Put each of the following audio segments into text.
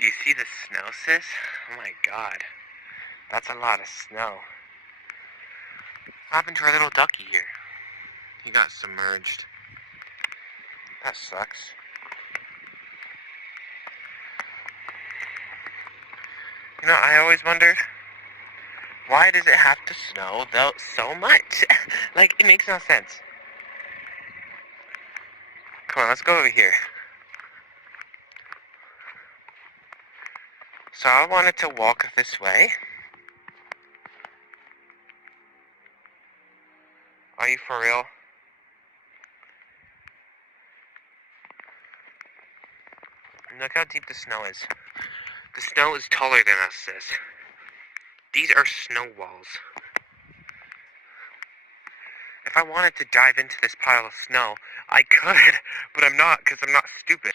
Do you see the snow, sis? Oh my god. That's a lot of snow. What happened to our little ducky here? He got submerged. That sucks. You know, I always wondered, why does it have to snow though so much? Like, it makes no sense. Come on, let's go over here. So I wanted to walk this way. Are you for real? Look how deep the snow is. The snow is taller than us, sis. These are snow walls. If I wanted to dive into this pile of snow, I could, but I'm not, because I'm not stupid.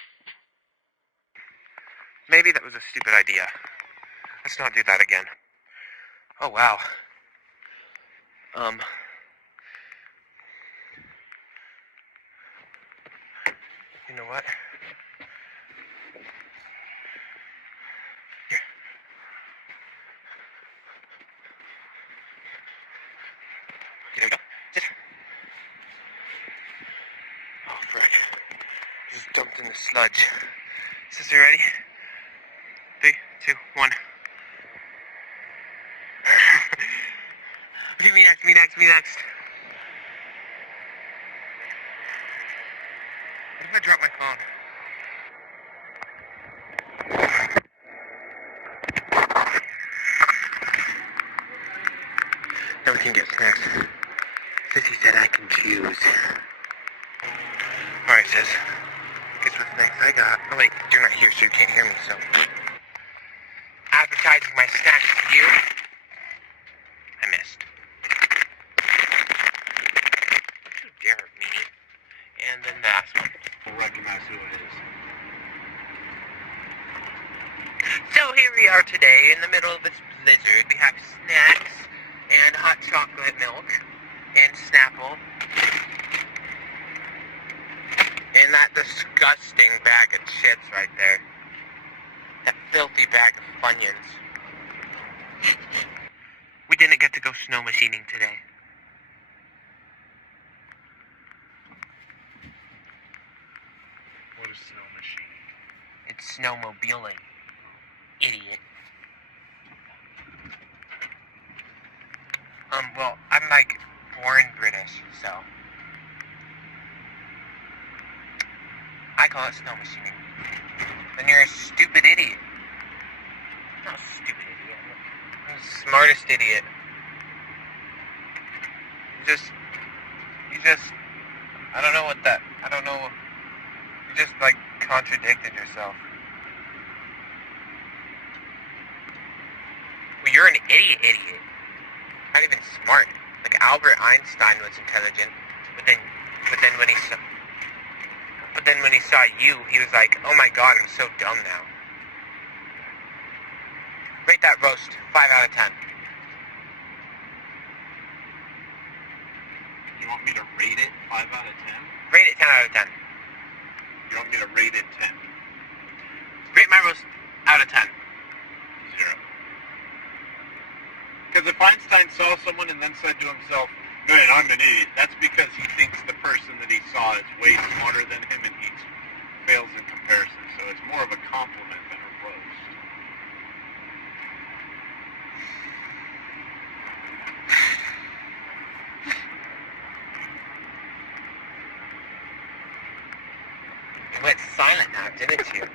Maybe that was a stupid idea. Let's not do that again. Oh, wow. You know what? Here. Here we go. Sit. Oh, frick. Just dumped in the sludge. Is you ready? 3, 2, 1. Me next. What if I drop my phone? Now we can get snacks. Sissy said I can choose. Alright, sis. Guess what's next? I got... Oh wait, you're not here, so you can't hear me, so... Advertising my snacks to you. I missed. Don't you dare me. And then the last one. We'll recognize who it is. So here we are today, in the middle of this blizzard. We have snacks, and hot chocolate milk, and Snapple, and that disgusting bag of chips right there. That filthy bag of Funyuns. We didn't get to go snow machining today. What is snow machining? It's snowmobiling. Idiot. Well, I'm like born British, so I call it snow machining. Then you're a stupid idiot. I'm not a stupid idiot. I'm the smartest idiot. I don't know you just like contradicted yourself. Well, you're an idiot. Not even smart. Like Albert Einstein was intelligent, but then when he saw you, he was like, "Oh my God, I'm so dumb now." Rate that roast 5 out of 10. You want me to rate it 5 out of 10? Rate it 10 out of 10. You want me to rate it 10? Rate my roast out of 10. 0. Because if Einstein saw someone and then said to himself, "Man, I'm an idiot," that's because he thinks the person that he saw is way smarter than him and he fails in comparison. So it's more of a compliment than a roast. You went silent now, didn't you?